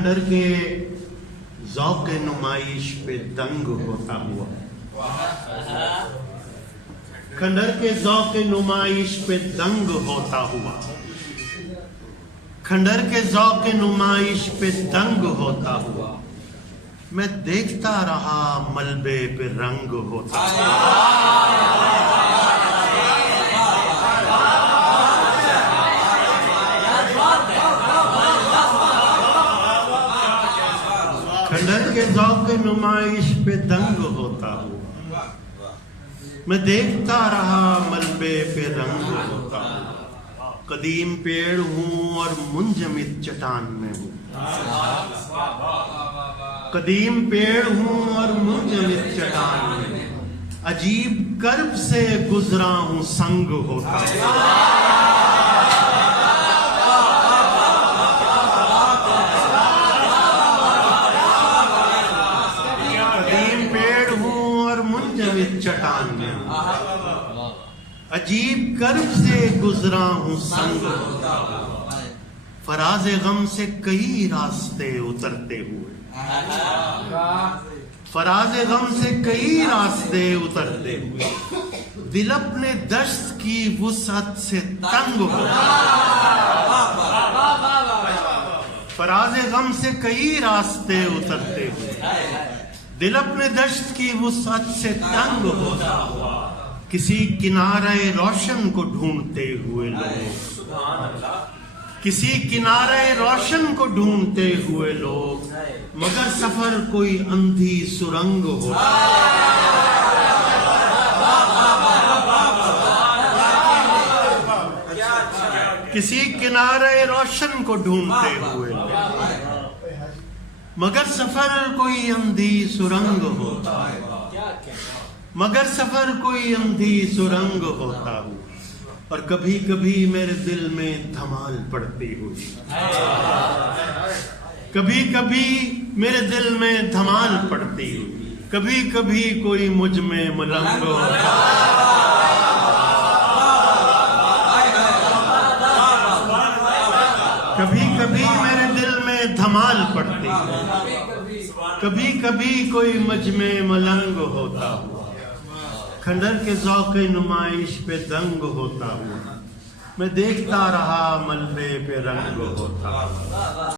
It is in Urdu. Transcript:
کھنڈر کے ذوق نمائش پہ دنگ ہوتا ہوا، کھنڈر کے ذوق نمائش پہ دنگ ہوتا ہوا، کھنڈر کے ذوق نمائش پہ دنگ ہوتا ہوا، میں دیکھتا رہا ملبے پہ رنگ ہوتا ہوا۔ کھنڈر کے ذوق نمائش پہ دنگ ہوتا ہوا، میں دیکھتا رہا ملبے پہ رنگ ہوتا ہوا، قدیم پیڑ ہوں اور منجمد چٹان میں ہوں، قدیم پیڑ ہوں اور منجمد چٹان میں ہوں، عجیب کرب سے گزرا ہوں سنگ ہوتا ہوا۔ چٹان میں عجیب کرب سے گزرا ہوں سنگ ہوتا ہوا، فراز غم سے کئی راستے اترتے ہوئے، فراز غم سے کئی راستے اترتے ہوئے، دل اپنے دشت کی وسعت سے تنگ ہوتا ہوا، فراز غم سے کئی راستے اترتے ہوئے، دل اپنے دشت کی وسعت سے تنگ ہوتا ہوا، کسی کنارے روشن کو ڈھونڈتے ہوئے لوگ، کسی کنارے روشن کو ڈھونڈتے ہوئے لوگ، مگر سفر کوئی اندھی سرنگ ہوتا کسی کنارے روشن کو ڈھونڈتے ہوئے لوگ، مگر سفر کوئی اندھی سرنگ ہوتا ہے، مگر سفر کوئی اندھی سرنگ ہوتا ہوں، اور کبھی کبھی میرے دل میں دھمال پڑتی ہوئی، کبھی کبھی میرے دل میں دھمال پڑتی ہوئی، کبھی کبھی کوئی مجھ میں ملنگ ہوتا کبھی کبھی میرے دل میں دھمال پڑتی ہے، کبھی کبھی کوئی مجمع ملنگ ہوتا ہوا، کھنڈر کے ذوق نمائش پہ دنگ ہوتا ہوا، میں دیکھتا رہا ملبے پہ رنگ ہوتا ہوا۔